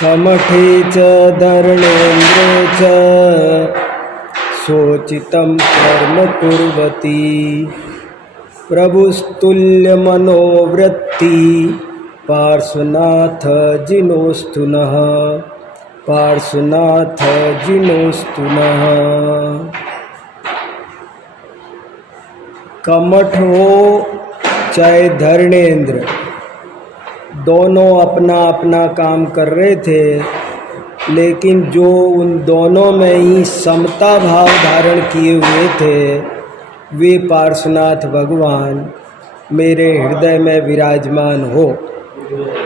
कमठे च धर्मेन्द्रे च शोचितं कर्म कुर्वती प्रभुस्तुल्यमनोवृत्ति पार्श्वनाथ जिनोस्तु नः पार्श्वनाथ जिनोस्तु नः। कमठ हो चाहे धर्मेंद्र, दोनों अपना अपना काम कर रहे थे, लेकिन जो उन दोनों में ही समता भाव धारण किए हुए थे वे पार्श्वनाथ भगवान मेरे हृदय में विराजमान हो।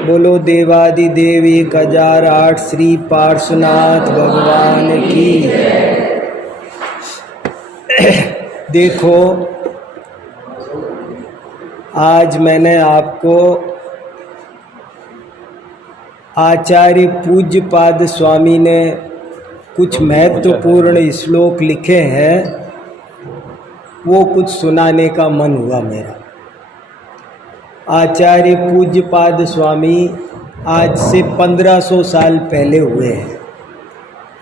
बोलो देवादिदेव 1008 श्री पार्श्वनाथ भगवान की। देखो, आज मैंने आपको आचार्य पूज्यपाद स्वामी ने कुछ महत्वपूर्ण श्लोक लिखे हैं, वो कुछ सुनाने का मन हुआ मेरा। आचार्य पूज्यपाद स्वामी आज से 1500 साल पहले हुए हैं।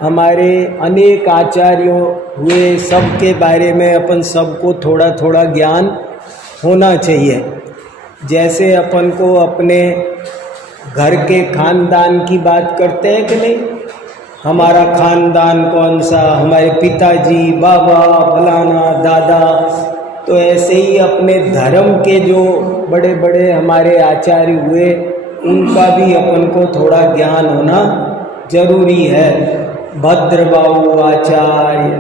हमारे अनेक आचार्यों हुए, सबके बारे में अपन सबको थोड़ा थोड़ा ज्ञान होना चाहिए। जैसे अपन को अपने घर के खानदान की बात करते हैं कि नहीं, हमारा खानदान कौन सा, हमारे पिताजी, बाबा, फलाना, दादा, तो ऐसे ही अपने धर्म के जो बड़े बड़े हमारे आचार्य हुए उनका भी अपन को थोड़ा ज्ञान होना जरूरी है। भद्रबाहु आचार्य,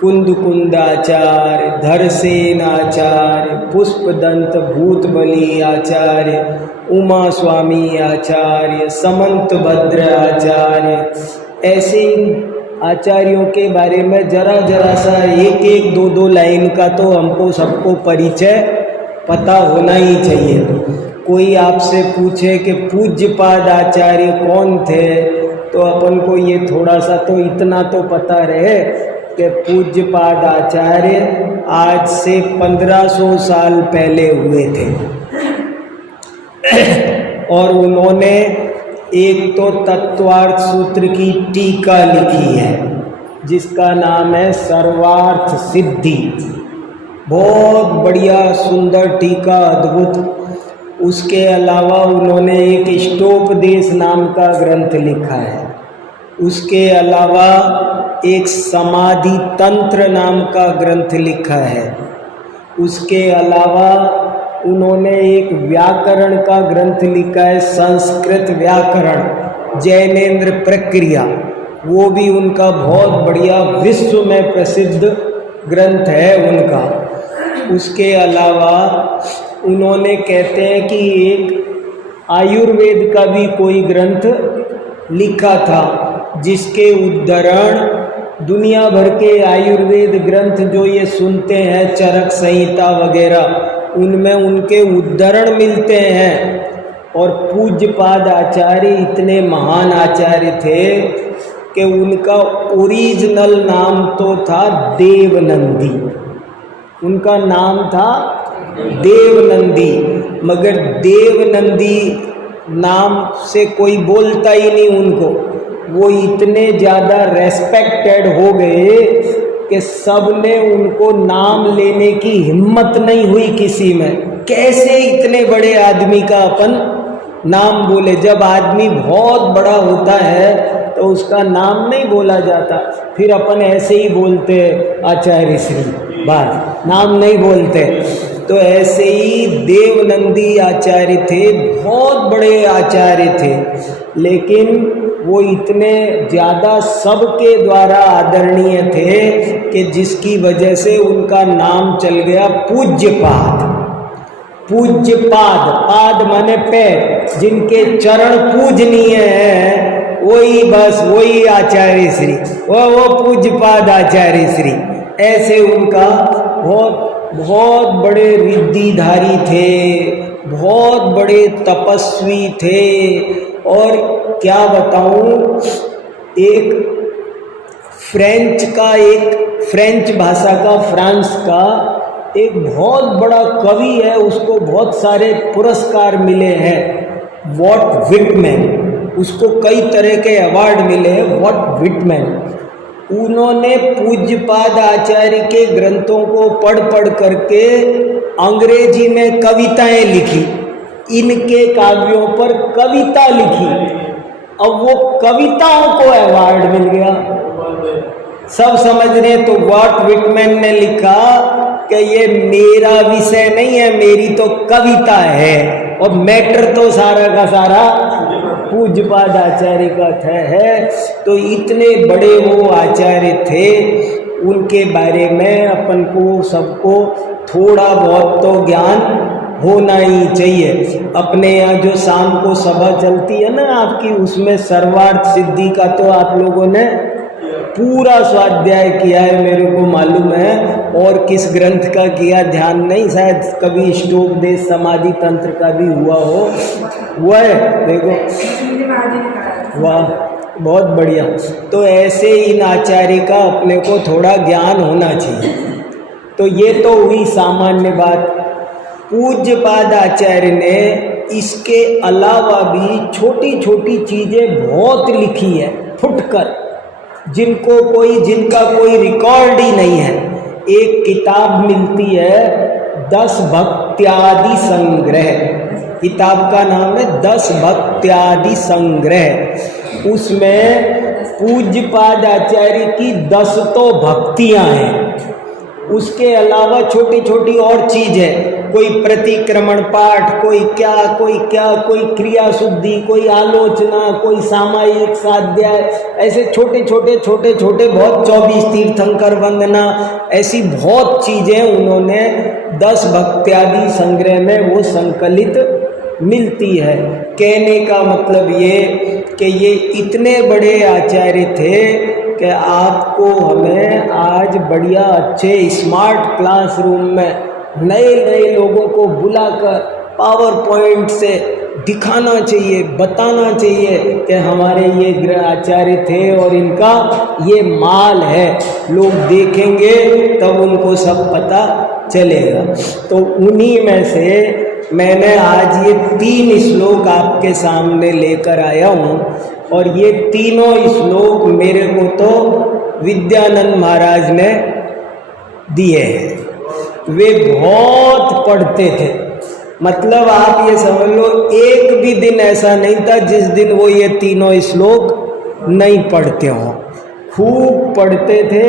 कुंद आचार्य, धरसेन आचार्य, पुष्पदंत भूतबली आचार्य, उमा स्वामी आचार्य, समंत भद्र आचार्य, ऐसे आचार्यों के बारे में जरा जरा सा एक एक दो दो लाइन का तो हमको सबको परिचय पता होना ही चाहिए। कोई आपसे पूछे कि पूज्यपाद आचार्य कौन थे, तो अपन को ये थोड़ा सा तो इतना तो पता रहे कि पूज्यपाद आचार्य आज से 1500 साल पहले हुए थे। और उन्होंने एक तो तत्वार्थ सूत्र की टीका लिखी है जिसका नाम है सर्वार्थ सिद्धि। बहुत बढ़िया सुंदर टीका, अद्भुत। उसके अलावा उन्होंने एक इष्टोपदेश नाम का ग्रंथ लिखा है। उसके अलावा एक समाधि तंत्र नाम का ग्रंथ लिखा है। उसके अलावा उन्होंने एक व्याकरण का ग्रंथ लिखा है, संस्कृत व्याकरण, जैनेन्द्र प्रक्रिया। वो भी उनका बहुत बढ़िया विश्व में प्रसिद्ध ग्रंथ है उनका। उसके अलावा उन्होंने कहते हैं कि एक आयुर्वेद का भी कोई ग्रंथ लिखा था जिसके उद्धरण दुनिया भर के आयुर्वेद ग्रंथ जो ये सुनते हैं, चरक संहिता वगैरह, उनमें उनके उद्धरण मिलते हैं। और पूज्यपाद आचार्य इतने महान आचार्य थे कि उनका ओरिजिनल नाम तो था देवनंदी। उनका नाम था देवनंदी, मगर देवनंदी नाम से कोई बोलता ही नहीं उनको। वो इतने ज़्यादा रेस्पेक्टेड हो गए कि सब ने उनको नाम लेने की हिम्मत नहीं हुई किसी में। कैसे इतने बड़े आदमी का अपन नाम बोले? जब आदमी बहुत बड़ा होता है तो उसका नाम नहीं बोला जाता, फिर अपन ऐसे ही बोलते आचार्य श्री, बस नाम नहीं बोलते। तो ऐसे ही देवनंदी आचार्य थे, बहुत बड़े आचार्य थे, लेकिन वो इतने ज़्यादा सबके द्वारा आदरणीय थे कि जिसकी वजह से उनका नाम चल गया पूज्यपाद। पूज्यपाद, पाद माने पैर, जिनके चरण पूजनीय हैं वही, बस वही आचार्य श्री, वो पूज्यपाद आचार्य श्री। ऐसे उनका बहुत बड़े रिद्धिधारी थे, बहुत बड़े तपस्वी थे। और क्या बताऊं, एक फ्रेंच भाषा का, फ्रांस का एक बहुत बड़ा कवि है, उसको बहुत सारे पुरस्कार मिले हैं, वॉट विटमैन। उसको कई तरह के अवार्ड मिले हैं। वॉट विटमैन, उन्होंने पूज्यपाद आचार्य के ग्रंथों को पढ़ पढ़ करके अंग्रेजी में कविताएं लिखी, इनके काव्यों पर कविता लिखी। अब वो कविताओं को अवार्ड मिल गया, सब समझ रहे। तो वॉट विटमैन ने लिखा कि ये मेरा विषय नहीं है, मेरी तो कविता है, और मैटर तो सारा का सारा पूज्यपाद आचार्य का है। तो इतने बड़े वो आचार्य थे, उनके बारे में अपन को सबको थोड़ा बहुत तो ज्ञान होना ही चाहिए। अपने यहाँ जो शाम को सभा चलती है ना आपकी, उसमें सर्वार्थ सिद्धि का तो आप लोगों ने पूरा स्वाध्याय किया है, मेरे को मालूम है। और किस ग्रंथ का किया ध्यान नहीं, शायद कभी स्टोपदेश समाधि तंत्र का भी हुआ हो। हुआ है, देखो, वाह, बहुत बढ़िया। तो ऐसे इन आचार्य का अपने को थोड़ा ज्ञान होना चाहिए। तो ये तो हुई सामान्य बात। पूज्यपाद आचार्य ने इसके अलावा भी छोटी छोटी चीज़ें बहुत लिखी है फुटकर, जिनका कोई रिकॉर्ड ही नहीं है। एक किताब मिलती है 10 भक्त्यादि संग्रह, किताब का नाम है 10 भक्त्यादि संग्रह। उसमें पूज्यपाद आचार्य की 10 तो भक्तियाँ हैं, उसके अलावा छोटी छोटी और चीज़ है, कोई प्रतिक्रमण पाठ, कोई क्या, कोई क्रिया शुद्धि, कोई आलोचना, कोई सामायिक स्वाध्याय, ऐसे छोटे छोटे बहुत 24 तीर्थंकर वंदना, ऐसी बहुत चीज़ें उन्होंने 10 भक्त्यादि संग्रह में वो संकलित मिलती है। कहने का मतलब ये कि ये इतने बड़े आचार्य थे कि आपको हमें आज बढ़िया अच्छे स्मार्ट क्लासरूम में नए लोगों को बुलाकर पावर पॉइंट से दिखाना चाहिए, बताना चाहिए कि हमारे ये आचार्य थे और इनका ये माल है। लोग देखेंगे तब उनको सब पता चलेगा। तो उन्हीं में से मैंने आज ये 3 श्लोक आपके सामने लेकर आया हूँ, और ये तीनों श्लोक मेरे को तो विद्यानंद महाराज ने दिए हैं। वे बहुत पढ़ते थे, मतलब आप ये समझ लो एक भी दिन ऐसा नहीं था जिस दिन वो ये तीनों श्लोक नहीं पढ़ते हों। खूब पढ़ते थे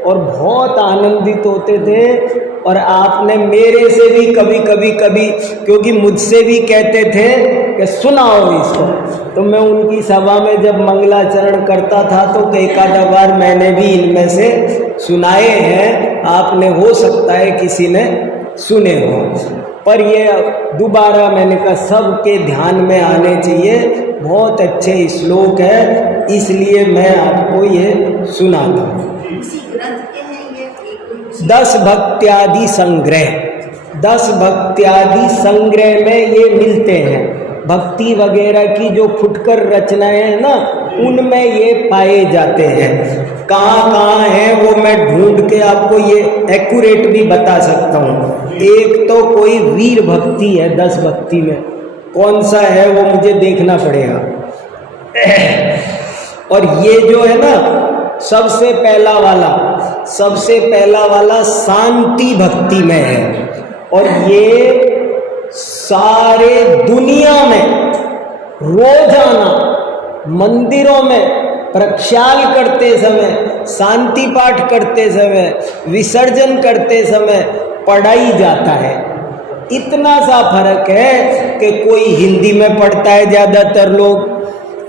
और बहुत आनंदित होते थे। और आपने मेरे से भी कभी कभी क्योंकि मुझसे भी कहते थे कि सुनाओ इसको, तो मैं उनकी सभा में जब मंगलाचरण करता था तो एक आधा बार मैंने भी इनमें से सुनाए हैं। आपने हो सकता है किसी ने सुने हो, पर ये दोबारा मैंने कहा सबके ध्यान में आने चाहिए। बहुत अच्छे श्लोक है, इसलिए मैं आपको ये सुनाता हूँ। 10 भक्त्यादि संग्रह, 10 भक्त्यादि संग्रह में ये मिलते हैं। भक्ति वगैरह की जो फुटकर रचनाएं हैं ना, उनमें ये पाए जाते हैं। कहाँ है वो मैं ढूंढ के आपको ये एक्यूरेट भी बता सकता हूँ। एक तो कोई वीर भक्ति है 10 भक्ति में, कौन सा है वो मुझे देखना पड़ेगा। और ये जो है ना सबसे पहला वाला शांति भक्ति में है। और ये सारे दुनिया में रोजाना मंदिरों में प्रक्षाल करते समय, शांति पाठ करते समय, विसर्जन करते समय पढ़ाई जाता है। इतना सा फर्क है कि कोई हिंदी में पढ़ता है ज़्यादातर लोग।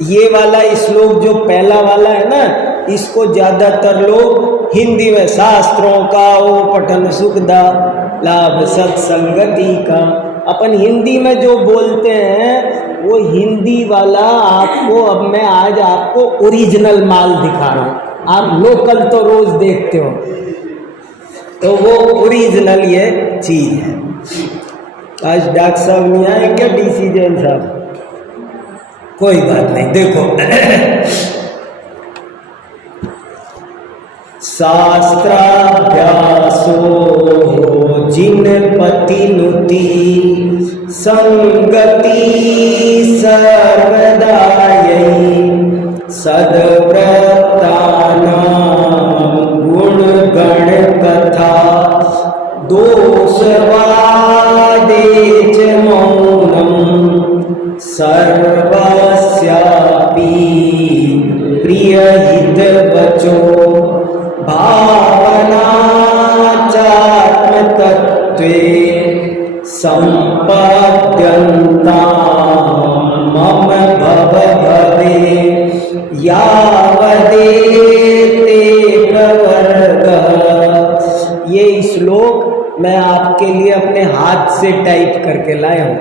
ये वाला श्लोक जो पहला वाला है ना, इसको ज़्यादातर लोग हिंदी में शास्त्रों का वो पठन सुखदा लाभ सत्संगति का, अपन हिंदी में जो बोलते हैं वो हिंदी वाला आपको, अब मैं आज आपको ओरिजिनल माल दिखा रहा हूँ। आप लोकल तो रोज देखते हो, तो वो ओरिजिनल ये चीज़ है। आज डॉक्टर साहब नहीं आए क्या, DC जैन साहब? कोई बात नहीं, देखो शास्त्राभ्यासो जिन पतिनुति संगति सर्वदा प्रिय हित बचो भावना चात्म तत्वे संपद्यन्ता मम भव भवे यावदेते प्रवर्ग। ये श्लोक मैं आपके लिए अपने हाथ से टाइप करके लाया हूँ,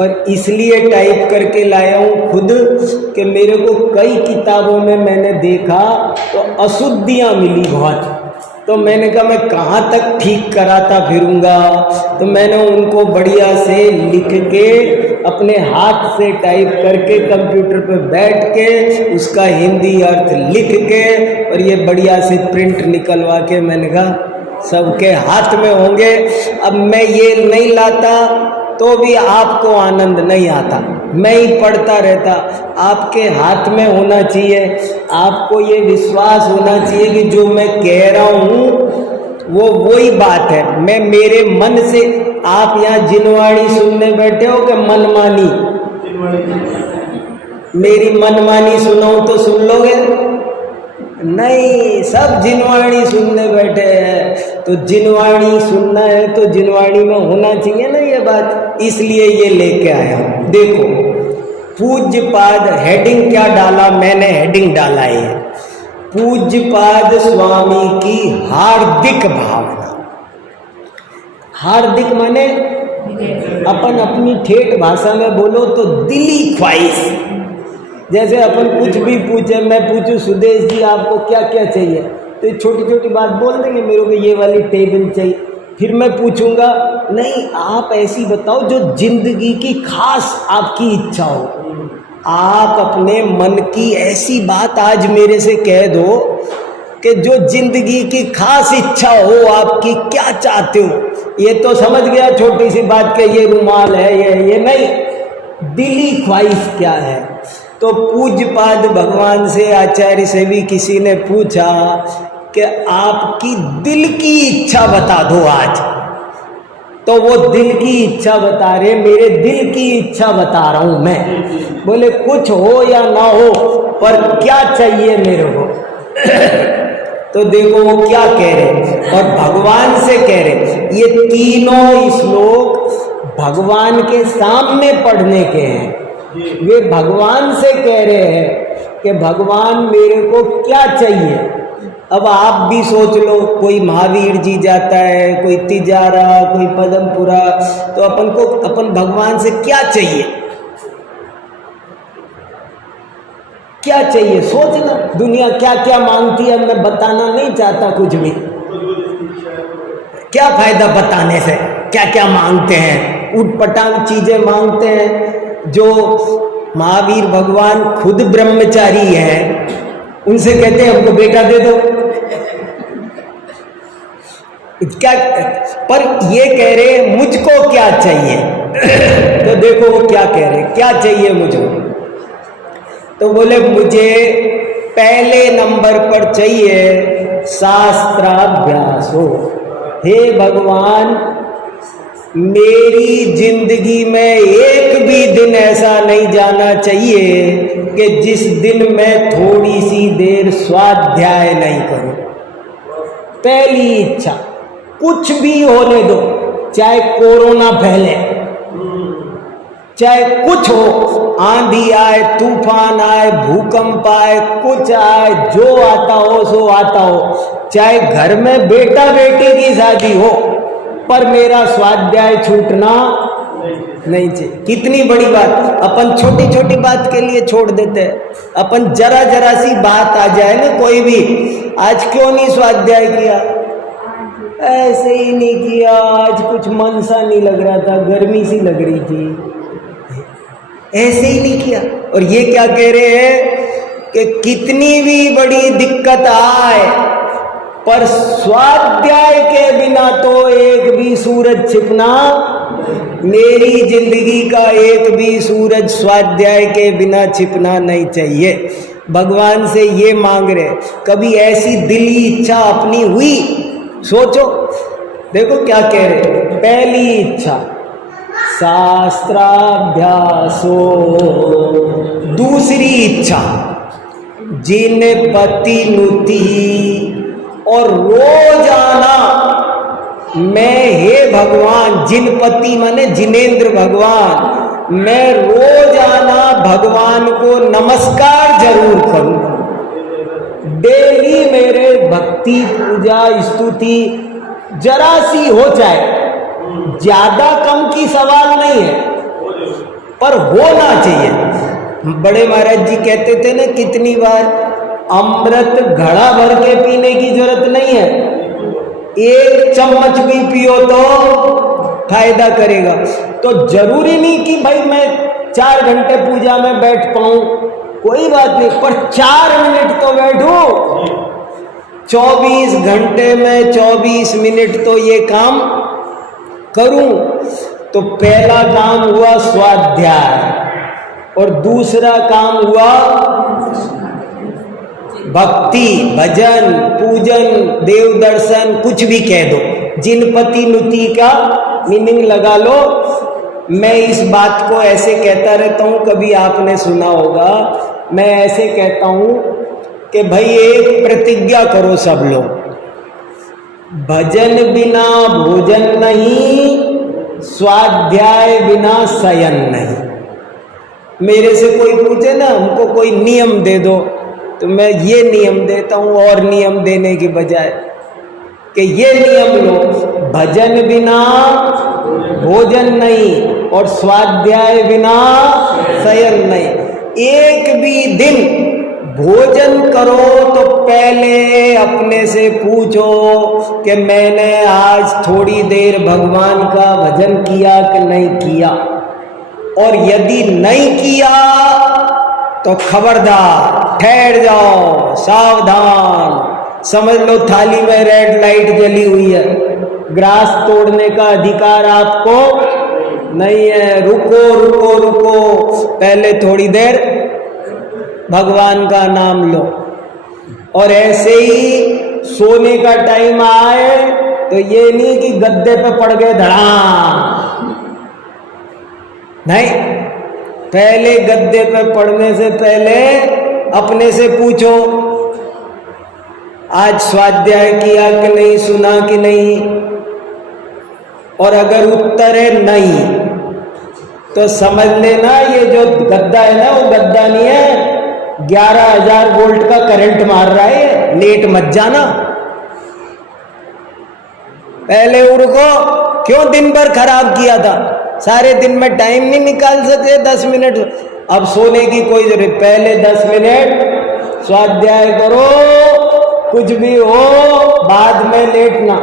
और इसलिए टाइप करके लाया हूँ खुद कि मेरे को कई किताबों में मैंने देखा तो अशुद्धियाँ मिली बहुत, तो मैंने कहा मैं कहाँ तक ठीक कराता फिरूंगा, तो मैंने उनको बढ़िया से लिख के अपने हाथ से टाइप करके कंप्यूटर पे बैठ के उसका हिंदी अर्थ लिख के और ये बढ़िया से प्रिंट निकलवा के मैंने कहा सबके हाथ में होंगे। अब मैं ये नहीं लाता तो भी आपको आनंद नहीं आता, मैं ही पढ़ता रहता। आपके हाथ में होना चाहिए, आपको ये विश्वास होना चाहिए कि जो मैं कह रहा हूँ वो वही बात है। मैं मेरे मन से, आप यहाँ जिनवाणी सुनने बैठे हो कि मनमानी? मेरी मनमानी सुनाऊं तो सुन लोगे? नहीं, सब जिनवाणी सुनने बैठे हैं। तो जिनवाणी सुनना है तो जिनवाणी में होना चाहिए ना ये बात, इसलिए ये लेके आया हूं। देखो पूज्यपाद, हेडिंग क्या डाला मैंने? हेडिंग डाला है पूज्यपाद स्वामी की हार्दिक भावना। हार्दिक माने अपन अपनी ठेठ भाषा में बोलो तो दिली ख्वाहिश। जैसे अपन कुछ भी पूछे, मैं पूछूं सुदेश जी आपको क्या क्या चाहिए, तो छोटी छोटी बात बोल देंगे, मेरे को ये वाली टेबल चाहिए। फिर मैं पूछूंगा नहीं आप ऐसी बताओ जो जिंदगी की खास आपकी इच्छा हो। आप अपने मन की ऐसी बात आज मेरे से कह दो कि जो जिंदगी की खास इच्छा हो आपकी, क्या चाहते हो। ये तो समझ गया छोटी सी बात के ये रुमाल है, ये नहीं, दिली ख्वाहिश क्या है। तो पूज्यपाद भगवान से, आचार्य से भी किसी ने पूछा कि आपकी दिल की इच्छा बता दो आज, तो वो दिल की इच्छा बता रहे, मेरे दिल की इच्छा बता रहा हूं मैं। बोले कुछ हो या ना हो पर क्या चाहिए मेरे को। तो देखो वो क्या कह रहे, और भगवान से कह रहे। ये तीनों श्लोक भगवान के सामने पढ़ने के हैं। वे भगवान से कह रहे हैं कि भगवान मेरे को क्या चाहिए। अब आप भी सोच लो, कोई महावीर जी जाता है, कोई तिजारा, कोई पदमपुरा, तो अपन भगवान से क्या चाहिए, क्या चाहिए सोचना। दुनिया क्या क्या मांगती है, मैं बताना नहीं चाहता कुछ भी, क्या फायदा बताने से। क्या क्या मांगते हैं, उटपटांग चीजें मांगते हैं। जो महावीर भगवान खुद ब्रह्मचारी हैं, उनसे कहते हैं हमको बेटा दे दो। क्या, पर ये कह रहे मुझको क्या चाहिए। तो देखो वो क्या कह रहे, क्या चाहिए मुझको। तो बोले मुझे पहले नंबर पर चाहिए शास्त्राभ्यास हो। हे भगवान, मेरी जिंदगी में एक भी दिन ऐसा नहीं जाना चाहिए कि जिस दिन मैं थोड़ी सी देर स्वाध्याय नहीं करूं। पहली इच्छा, कुछ भी होने दो, चाहे कोरोना फैले, चाहे कुछ हो, आंधी आए, तूफान आए, भूकंप आए, कुछ आए, जो आता हो सो आता हो, चाहे घर में बेटा बेटी की शादी हो, पर मेरा स्वाध्याय छूटना नहीं चाहिए। कितनी बड़ी बात, अपन छोटी छोटी बात के लिए छोड़ देते हैं। अपन जरा जरा सी बात आ जाए ना, कोई भी, आज क्यों नहीं स्वाध्याय किया, ऐसे ही नहीं किया, आज कुछ मन सा नहीं लग रहा था, गर्मी सी लग रही थी, ऐसे ही नहीं किया। और ये क्या कह रहे हैं कि कितनी भी बड़ी दिक्कत आए, पर स्वाध्याय के बिना तो एक भी सूरज छिपना, मेरी जिंदगी का एक भी सूरज स्वाध्याय के बिना छिपना नहीं चाहिए। भगवान से ये मांग रहे। कभी ऐसी दिली इच्छा अपनी हुई, सोचो। देखो क्या कह रहे, पहली इच्छा शास्त्राभ्यासो। दूसरी इच्छा जिन पति नुति, और रोजाना मैं, हे भगवान, जिनपति माने जिनेंद्र भगवान, मैं रोजाना भगवान को नमस्कार जरूर करूं। डेली मेरे भक्ति पूजा स्तुति जरा सी हो जाए, ज्यादा कम की सवाल नहीं है, पर होना चाहिए। बड़े महाराज जी कहते थे ना, कितनी बार अमृत घड़ा भर के पीने की जरूरत नहीं है, एक चम्मच भी पियो तो फायदा करेगा। तो जरूरी नहीं कि भाई मैं 4 घंटे पूजा में बैठ पाऊं, कोई बात नहीं, पर 4 मिनट तो बैठो। 24 घंटे में 24 मिनट तो ये काम करूं। तो पहला काम हुआ स्वाध्याय, और दूसरा काम हुआ भक्ति, भजन, पूजन, देव दर्शन, कुछ भी कह दो। जिनपति नुति का मीनिंग लगा लो। मैं इस बात को ऐसे कहता रहता हूं, कभी आपने सुना होगा, मैं ऐसे कहता हूं कि भाई एक प्रतिज्ञा करो सब लोग, भजन बिना भोजन नहीं, स्वाध्याय बिना शयन नहीं। मेरे से कोई पूछे ना, हमको कोई नियम दे दो, तो मैं ये नियम देता हूं, और नियम देने की बजाय कि ये नियम लो, भजन बिना भोजन नहीं और स्वाध्याय बिना शयन नहीं। एक भी दिन भोजन करो तो पहले अपने से पूछो कि मैंने आज थोड़ी देर भगवान का भजन किया कि नहीं किया, और यदि नहीं किया तो खबरदार, ठहर जाओ, सावधान, समझ लो थाली में रेड लाइट जली हुई है, ग्रास तोड़ने का अधिकार आपको नहीं है। रुको रुको रुको, पहले थोड़ी देर भगवान का नाम लो। और ऐसे ही सोने का टाइम आए तो ये नहीं कि गद्दे पे पड़ गए धड़ाम, नहीं, पहले गद्दे पे पड़ने से पहले अपने से पूछो, आज स्वाध्याय किया कि नहीं, सुना कि नहीं, और अगर उत्तर है नहीं तो समझ लेना ये जो गद्दा है ना, वो गद्दा नहीं है, 11,000 वोल्ट का करंट मार रहा है, लेट मत जाना। पहले उनको क्यों दिन भर खराब किया था, सारे दिन में टाइम नहीं निकाल सके 10 मिनट, अब सोने की कोई जरूरत, पहले 10 मिनट स्वाध्याय करो, कुछ भी हो बाद में लेटना।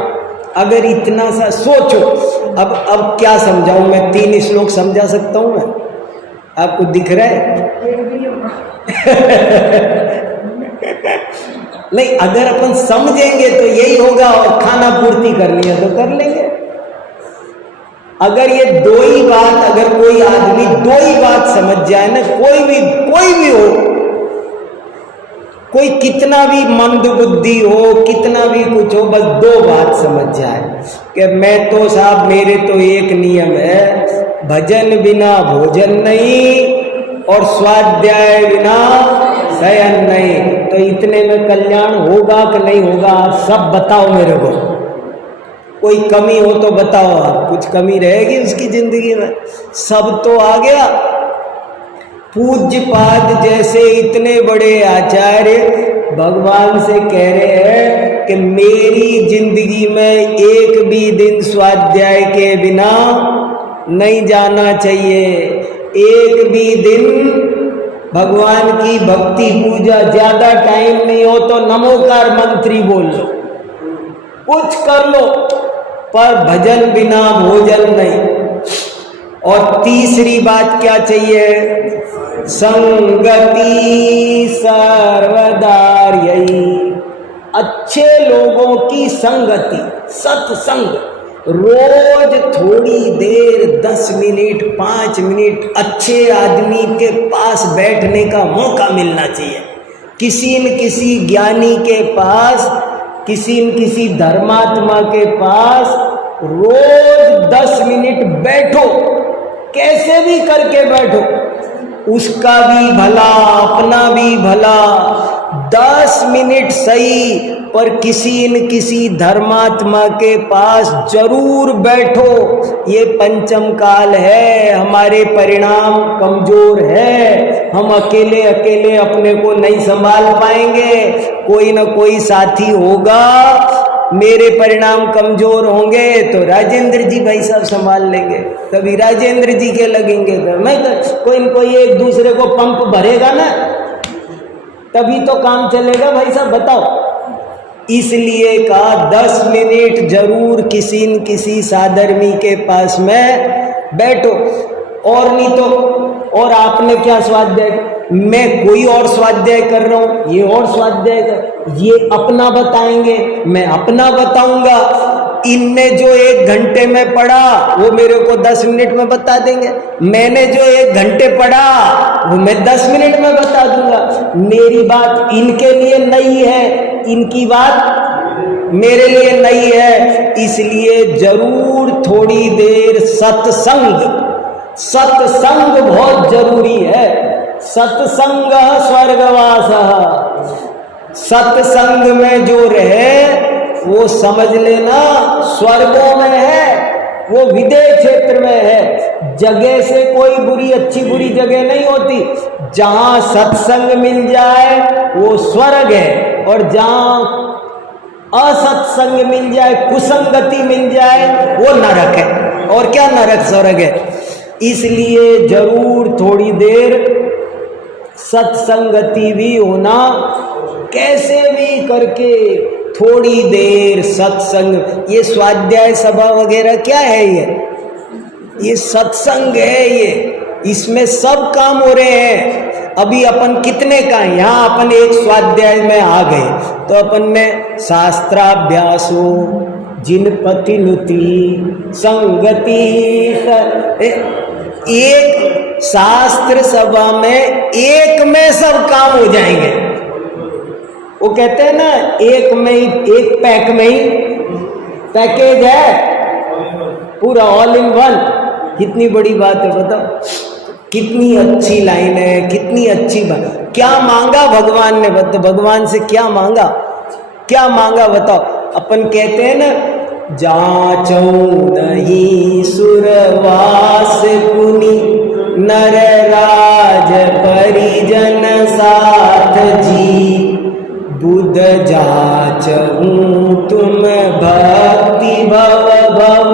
अगर इतना सा सोचो, अब क्या समझाऊं मैं, 3 श्लोक समझा सकता हूं मैं, आपको दिख रहा है? नहीं, अगर अपन समझेंगे तो यही होगा, और खाना पूर्ति करनी है तो कर लेंगे। अगर ये 2 ही बात, अगर कोई आदमी 2 ही बात समझ जाए ना, कोई भी हो, कोई कितना भी मंद बुद्धि हो, कितना भी कुछ हो, बस 2 बात समझ जाए कि मैं तो साहब, मेरे तो एक नियम है, भजन बिना भोजन नहीं और स्वाध्याय बिना शयन नहीं, तो इतने में कल्याण होगा कि नहीं होगा, आप सब बताओ मेरे को। कोई कमी हो तो बताओ, आप कुछ कमी रहेगी उसकी जिंदगी में? सब तो आ गया। पूज्य पाद जैसे इतने बड़े आचार्य भगवान से कह रहे हैं कि मेरी जिंदगी में एक भी दिन स्वाध्याय के बिना नहीं जाना चाहिए, एक भी दिन भगवान की भक्ति पूजा, ज्यादा टाइम नहीं हो तो नमोकार मंत्री बोल लो, कुछ कर लो, पर भजन बिना भोजन नहीं। और तीसरी बात क्या चाहिए? संगति सर्वदार्यई, अच्छे लोगों की संगति, सत्संग, रोज थोड़ी देर 10 मिनट 5 मिनट अच्छे आदमी के पास बैठने का मौका मिलना चाहिए। किसी न किसी ज्ञानी के पास, किसी न किसी धर्मात्मा के पास रोज 10 मिनट बैठो, कैसे भी करके बैठो, उसका भी भला, अपना भी भला, 10 मिनट सही, पर किसी न किसी धर्मात्मा के पास जरूर बैठो। ये पंचम काल है, हमारे परिणाम कमजोर है, हम अकेले अकेले अपने को नहीं संभाल पाएंगे, कोई न कोई साथी होगा। मेरे परिणाम कमजोर होंगे तो राजेंद्र जी भाई साहब संभाल लेंगे, कभी राजेंद्र जी के लगेंगे तो मैं कोई न कोई एक दूसरे को पंप भरेगा ना, तभी तो काम चलेगा भाई साहब, बताओ। इसलिए कहा 10 मिनट जरूर किसी न किसी साधर्मी के पास में बैठो। और नहीं तो, और आपने क्या स्वाध्याय, मैं कोई और स्वाध्याय कर रहा हूं, ये और स्वाध्याय कर, ये अपना बताएंगे, मैं अपना बताऊंगा। इनने जो 1 घंटे में पढ़ा वो मेरे को 10 मिनट में बता देंगे, मैंने जो 1 घंटे पढ़ा वो मैं 10 मिनट में बता दूंगा। मेरी बात इनके लिए नई है, इनकी बात मेरे लिए नई है। इसलिए जरूर थोड़ी देर सत्संग बहुत जरूरी है। सत्संग स्वर्गवास, सत्संग में जो रहे वो समझ लेना स्वर्गों में है, वो विदेह क्षेत्र में है। जगह से कोई बुरी अच्छी बुरी जगह नहीं होती, जहां सत्संग मिल जाए वो स्वर्ग है, और जहां असत्संग मिल जाए, कुसंगति मिल जाए, वो नरक है। और क्या नरक स्वर्ग है। इसलिए जरूर थोड़ी देर सत्संगति भी होना, कैसे भी करके थोड़ी देर सत्संग। ये स्वाध्याय सभा वगैरह क्या है, ये सत्संग है, ये इसमें सब काम हो रहे हैं। अभी अपन कितने का, यहाँ अपन एक स्वाध्याय में आ गए तो अपन में शास्त्राभ्यास हो, जिनपति नुति संगति, एक शास्त्र सभा में एक में सब काम हो जाएंगे। वो कहते हैं ना, एक में ही, एक पैक में ही पैकेज है पूरा, ऑल इन वन। कितनी बड़ी बात है बताओ, कितनी अच्छी लाइन है, कितनी अच्छी बात। क्या मांगा भगवान ने, बताओ भगवान से क्या मांगा, क्या मांगा बताओ। अपन कहते हैं ना, जाचऊं नहीं सुरवास पुनि, नर राज परिजन साथ जी, बुध जाचऊं तुम भक्ति भव भव,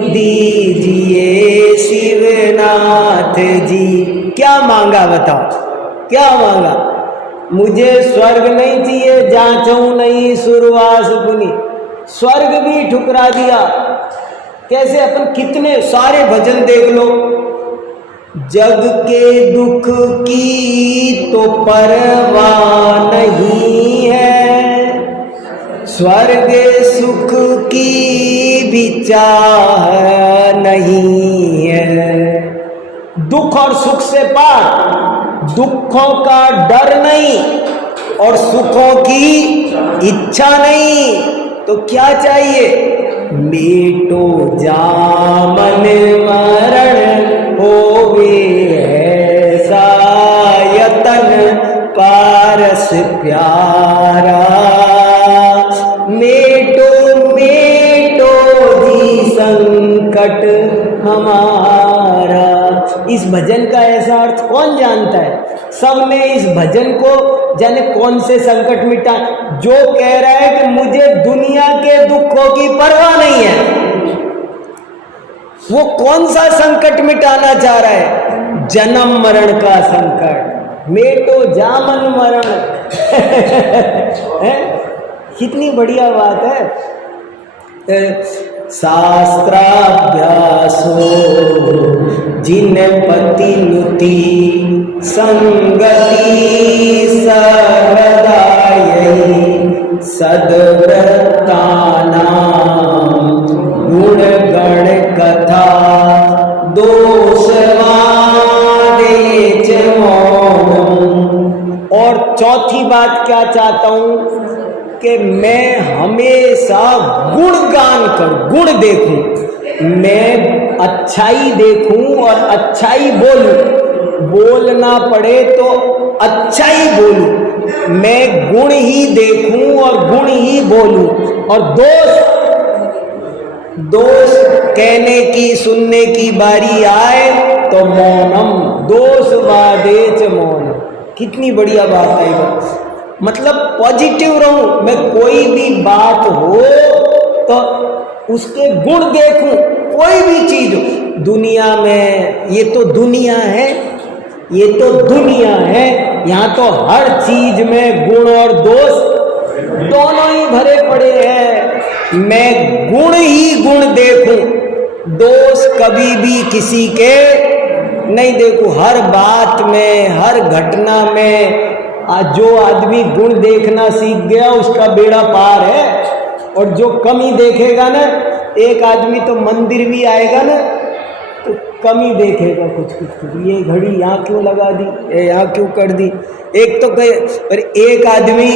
दीजिए शिवनाथ जी। क्या मांगा बताओ, क्या मांगा। मुझे स्वर्ग नहीं चाहिए, जाचऊं नहीं सुरवास पुनि, स्वर्ग भी ठुकरा दिया। कैसे, अपन कितने सारे भजन देख लो, जग के दुख की तो परवाह नहीं है, स्वर्ग सुख की भी चाह नहीं है। दुख और सुख से पार, दुखों का डर नहीं और सुखों की इच्छा नहीं, तो क्या चाहिए। मेटो जामन मरण होवे ऐसा यतन, पारस प्यारा, मेटो मेटो जी संकट हमारा। इस भजन का ऐसा अर्थ कौन जानता है। सबने इस भजन को जाने कौन से संकट मिटा। जो कह रहा है कि मुझे दुनिया के दुखों की परवाह नहीं है, वो कौन सा संकट मिटाना चाह रहा है। जन्म मरण का संकट, मेटो जामन मरण कितनी बढ़िया बात है। शास्त्राभ्यासो जिनपति नुति, संगति सर्वदा यही, सद्वृत्तानां गुण गण कथा, दोषवादे च मौनम्। और चौथी बात क्या चाहता हूं कि मैं हमेशा गुणगान करूं, गुण देखूं, मैं अच्छाई देखूं और अच्छाई बोलूं। बोलना पड़े तो अच्छाई बोलूं, मैं गुण ही देखूं और गुण ही बोलूं, और दोष कहने की सुनने की बारी आए तो मौनम, दोष वादेच मौनम। कितनी बढ़िया बात है ये। मतलब पॉजिटिव रहूं, मैं कोई भी बात हो तो उसके गुण देखूं, कोई भी चीज हो दुनिया में। ये तो दुनिया है, ये तो दुनिया है, यहाँ तो हर चीज में गुण और दोष दोनों ही भरे पड़े हैं। मैं गुण ही गुण देखूं, दोष कभी भी किसी के नहीं देखूं। हर बात में, हर घटना में आज जो आदमी गुण देखना सीख गया उसका बेड़ा पार है। और जो कमी देखेगा ना, एक आदमी तो मंदिर भी आएगा ना तो कमी देखेगा कुछ, ये घड़ी यहाँ क्यों लगा दी, ये यहाँ क्यों कर दी। एक तो कहे, पर एक आदमी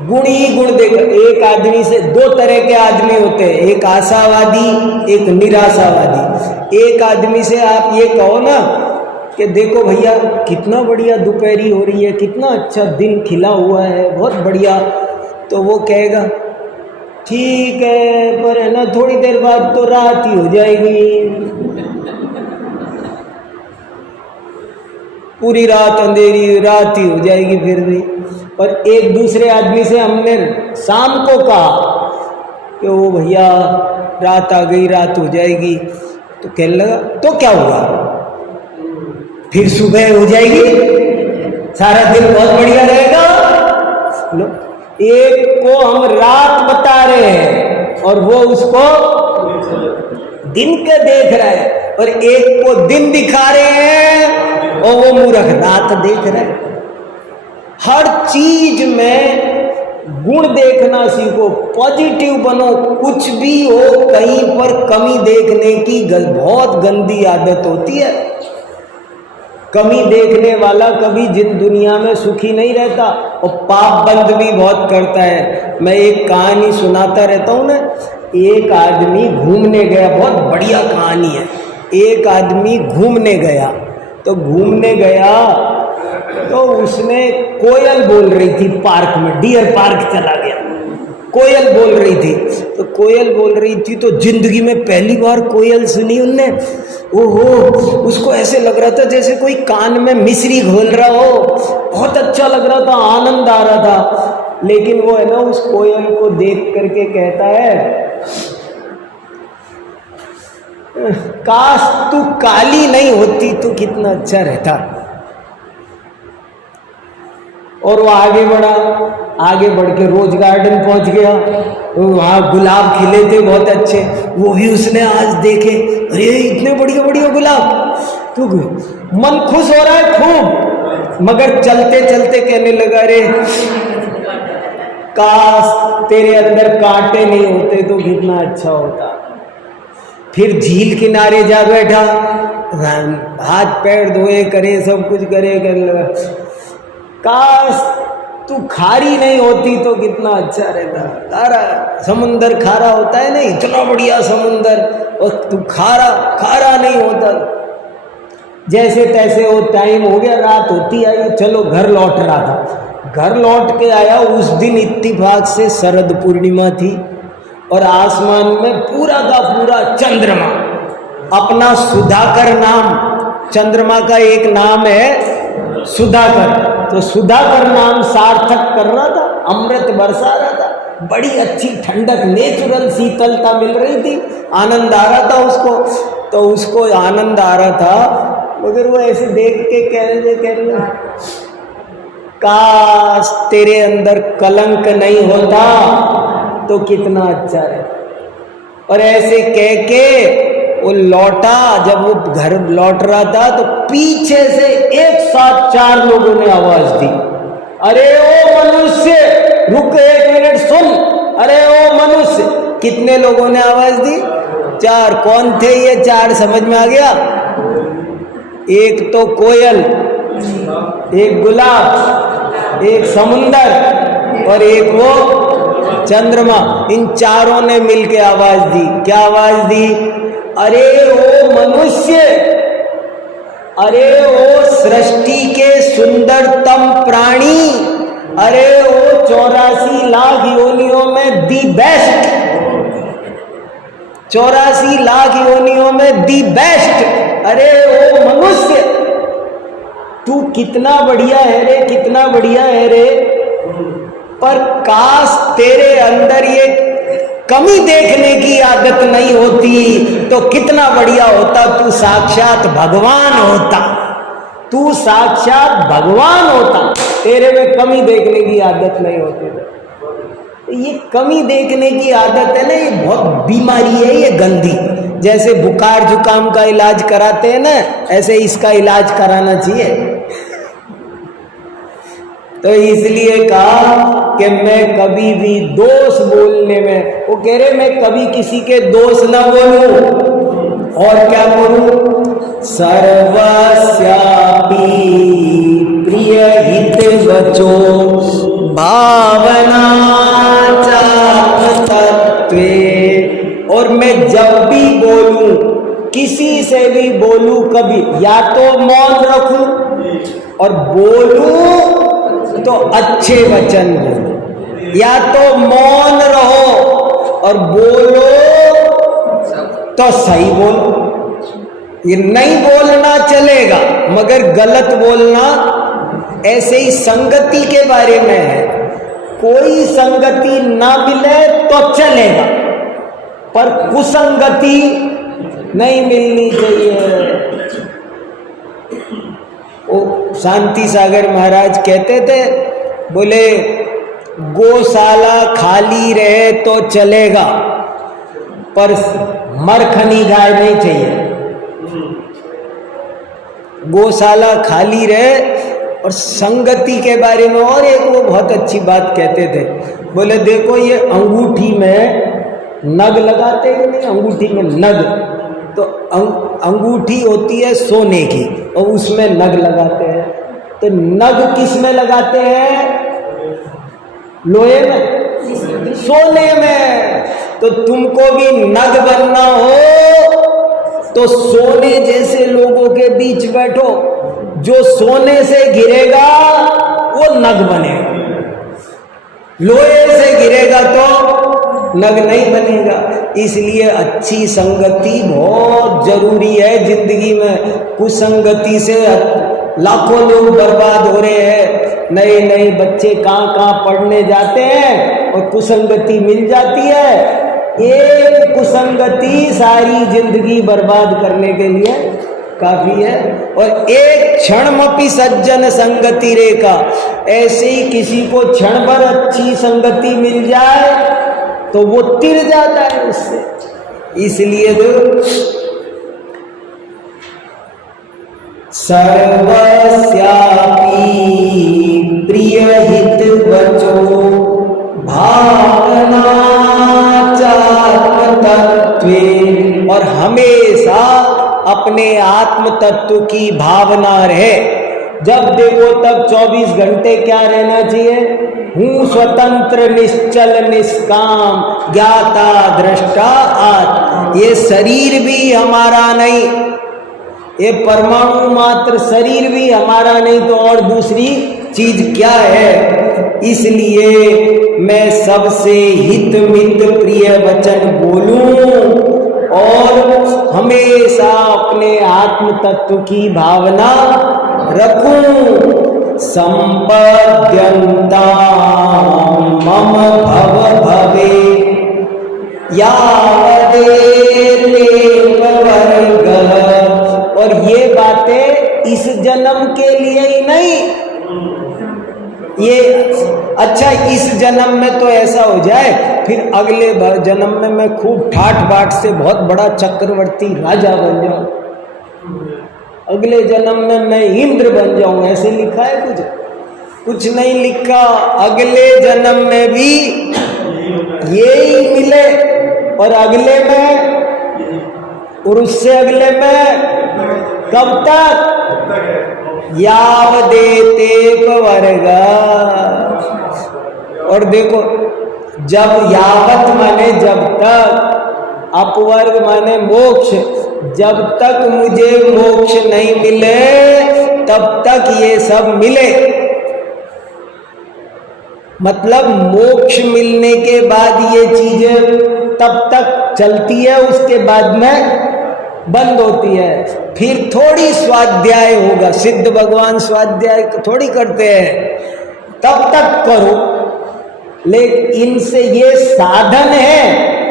गुण ही गुण देगा। एक आदमी से दो तरह के आदमी होते हैं, एक आशावादी, एक निराशावादी। एक आदमी से आप ये कहो ना कि देखो भैया कितना बढ़िया दोपहरी हो रही है, कितना अच्छा दिन खिला हुआ है, बहुत बढ़िया, तो वो कहेगा ठीक है, पर है ना थोड़ी देर बाद तो रात ही हो जाएगी, पूरी रात अंधेरी, रात ही हो जाएगी फिर भी। और एक दूसरे आदमी से हमने शाम को कहा कि वो भैया रात आ गई, रात हो जाएगी, तो कहने लगा तो क्या हुआ, फिर सुबह हो जाएगी, सारा दिन बहुत बढ़िया रहेगा। एक को हम रात बता रहे हैं और वो उसको दिन के देख रहा है, और एक को दिन दिखा रहे हैं और वो मूर्ख रात देख रहा है। हर चीज में गुण देखना सीखो, पॉजिटिव बनो। कुछ भी हो, कहीं पर कमी देखने की बहुत गंदी आदत होती है। कमी देखने वाला कभी जिन दुनिया में सुखी नहीं रहता, और पाप बंद भी बहुत करता है। मैं एक कहानी सुनाता रहता हूँ ना। एक आदमी घूमने गया, बहुत बढ़िया कहानी है। एक आदमी घूमने गया, तो घूमने गया तो उसने कोयल बोल रही थी पार्क में, डियर पार्क चला गया, कोयल बोल रही थी। तो कोयल बोल रही थी तो जिंदगी में पहली बार कोयल सुनी उनने। ओहो, उसको ऐसे लग रहा था जैसे कोई कान में मिश्री घोल रहा हो, बहुत अच्छा लग रहा था, आनंद आ रहा था। लेकिन वो है ना उस कोयल को देख करके कहता है काश तू काली नहीं होती तो कितना अच्छा रहता। और वो आगे बढ़ा, आगे बढ़ के रोज गार्डन पहुंच गया, वहाँ गुलाब खिले थे बहुत अच्छे, वो भी उसने आज देखे, अरे इतने बढ़िया बढ़िया गुलाब, तो मन खुश हो रहा है खूब। मगर चलते चलते कहने लगा, रे काश तेरे अंदर कांटे नहीं होते तो कितना अच्छा होता। फिर झील किनारे जा बैठा, हाथ पैर धोए, करे सब कुछ करे, कहने लगा काश तू खारी नहीं होती तो कितना अच्छा रहता। खारा समुंदर खारा होता है ना, इतना बढ़िया समुंदर, और तू खारा खारा नहीं होता। जैसे तैसे वो टाइम हो गया, रात होती आई, चलो घर लौट रहा था। घर लौट के आया, उस दिन इत्तिफाक से शरद पूर्णिमा थी और आसमान में पूरा का पूरा चंद्रमा, अपना सुधाकर नाम, चंद्रमा का एक नाम है सुधाकर, तो सुधाकर नाम सार्थक कर रहा था, अमृत बरसा रहा था, बड़ी अच्छी ठंडक, नेचुरल शीतलता मिल रही थी, आनंद आ रहा था उसको। तो उसको आनंद आ रहा था, मगर वो ऐसे देख के कह रहे काश तेरे अंदर कलंक नहीं होता तो कितना अच्छा रहता। और ऐसे कह के वो लौटा। जब वो घर लौट रहा था तो पीछे से एक साथ 4 लोगों ने आवाज दी, अरे ओ मनुष्य, रुक 1 मिनट सुन, अरे ओ मनुष्य। कितने लोगों ने आवाज दी? 4। कौन थे ये 4? समझ में आ गया? एक तो कोयल, एक गुलाब, एक समुंदर और एक वो चंद्रमा। इन चारों ने मिलके आवाज दी। क्या आवाज दी? अरे ओ मनुष्य, अरे ओ सृष्टि के सुंदरतम प्राणी, अरे वो 84 लाख योनियों में दी बेस्ट, 84 लाख योनियों में दी बेस्ट। अरे ओ मनुष्य, तू कितना बढ़िया है रे, कितना बढ़िया है रे, पर काश तेरे अंदर ये कमी देखने की आदत नहीं होती तो कितना बढ़िया होता, तू साक्षात भगवान होता, तू साक्षात भगवान होता, तेरे में कमी देखने की आदत नहीं होती। ये कमी देखने की आदत है ना, ये बहुत बीमारी है, ये गंदी। जैसे बुखार जुकाम का इलाज कराते हैं ना, ऐसे इसका इलाज कराना चाहिए। तो इसलिए कहा कि मैं कभी भी दोष बोलने में, वो कह रहे मैं कभी किसी के दोष ना बोलूं और क्या करूं, सर्वस्यापि प्रिय हित वचो भावना तत्वे। और मैं जब भी बोलूं, किसी से भी बोलूं, कभी या तो मौन रखूं और बोलूं तो अच्छे वचन बोलो, या तो मौन रहो और बोलो तो सही बोलो। ये नहीं बोलना चलेगा मगर गलत बोलना। ऐसे ही संगति के बारे में है, कोई संगति ना मिले तो चलेगा पर कुसंगति नहीं मिलनी चाहिए। वो शांति सागर महाराज कहते थे, बोले गौशाला खाली रहे तो चलेगा पर मरखनी गाय नहीं चाहिए। गौशाला खाली रहे। और संगति के बारे में और एक वो बहुत अच्छी बात कहते थे, बोले देखो ये अंगूठी में नग लगाते हैं नहीं, अंगूठी में नग, तो अंगूठी होती है सोने की और उसमें नग लगाते हैं। तो नग किस में लगाते हैं, लोहे में, सोने में। तो तुमको भी नग बनना हो तो सोने जैसे लोगों के बीच बैठो, जो सोने से गिरेगा वो नग बनेगा, लोहे से गिरेगा तो नग नहीं बनेगा। इसलिए अच्छी संगति बहुत जरूरी है जिंदगी में। कुसंगति से लाखों लोग बर्बाद हो रहे हैं। नए नए बच्चे कहाँ पढ़ने जाते हैं और कुसंगति मिल जाती है। एक कुसंगति सारी जिंदगी बर्बाद करने के लिए काफी है। और एक क्षणमपि सज्जन संगति रेखा, ऐसे ही किसी को क्षण भर अच्छी संगति मिल जाए तो वो तिर जाता है उससे। इसलिए तो सर्वस्यापि प्रिय हित वचो भावना चात्म तत्वे, और हमेशा अपने आत्म तत्व की भावना रहे। जब देखो तब 24 घंटे क्या रहना चाहिए, हूँ स्वतंत्र निश्चल निष्काम ज्ञाता दृष्टा आत्म। ये शरीर भी हमारा नहीं, ये परमाणु मात्र शरीर भी हमारा नहीं तो और दूसरी चीज क्या है। इसलिए मैं सबसे हित मित प्रिय वचन बोलूं और हमेशा अपने आत्म तत्व की भावना रखूं। संपद्यन्ता मम भव भवे यावदेव वर्ग। और ये बातें इस जन्म के लिए ही नहीं, ये अच्छा इस जन्म में तो ऐसा हो जाए फिर अगले जन्म में मैं खूब ठाठ बाट से बहुत बड़ा चक्रवर्ती राजा बन जाऊं, अगले जन्म में मैं इंद्र बन जाऊं, ऐसे लिखा है? कुछ नहीं लिखा। अगले जन्म में भी ये ही मिले और अगले में और उससे अगले में कब तक, यावदेते वर्ग। और देखो जब यावत माने जब तक, अपवर्ग माने मोक्ष। जब तक मुझे मोक्ष नहीं मिले तब तक ये सब मिले। मतलब मोक्ष मिलने के बाद ये चीजें तब तक चलती है, उसके बाद में बंद होती है। फिर थोड़ी स्वाध्याय होगा, सिद्ध भगवान स्वाध्याय तो थोड़ी करते हैं, तब तक करो, लेकिन इनसे ये साधन है,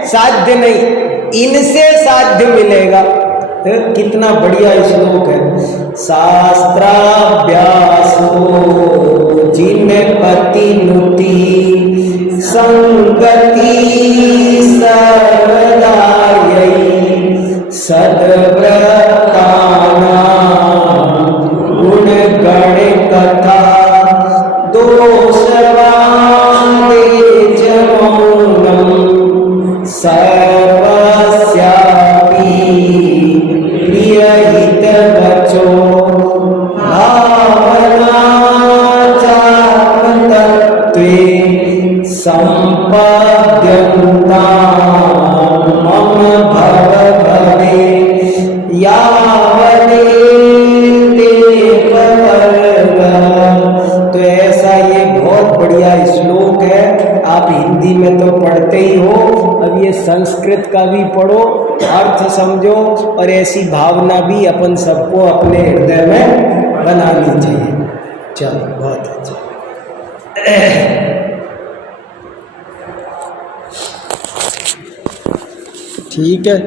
साध्य नहीं, इनसे साध्य मिलेगा। कितना बढ़िया श्लोक है। शास्त्राभ्यासो जिन पति नुति संगति सर्वदायै सद्व्रतानां गुण गण कथा दोषवादे च मौनम् सर्वस्यापि प्रियहित वचो भावना चात्मतत्त्वे सम्पद्यन्तां मम भव भवे यावदेते पवर्गः। तो ऐसा ये बहुत बढ़िया श्लोक है, आप हिंदी में तो पढ़ते ही हो, अब ये संस्कृत का भी पढ़ो, अर्थ समझो, और ऐसी भावना भी अपन सबको अपने हृदय में बनानी चाहिए। चलो बहुत अच्छा, ठीक है।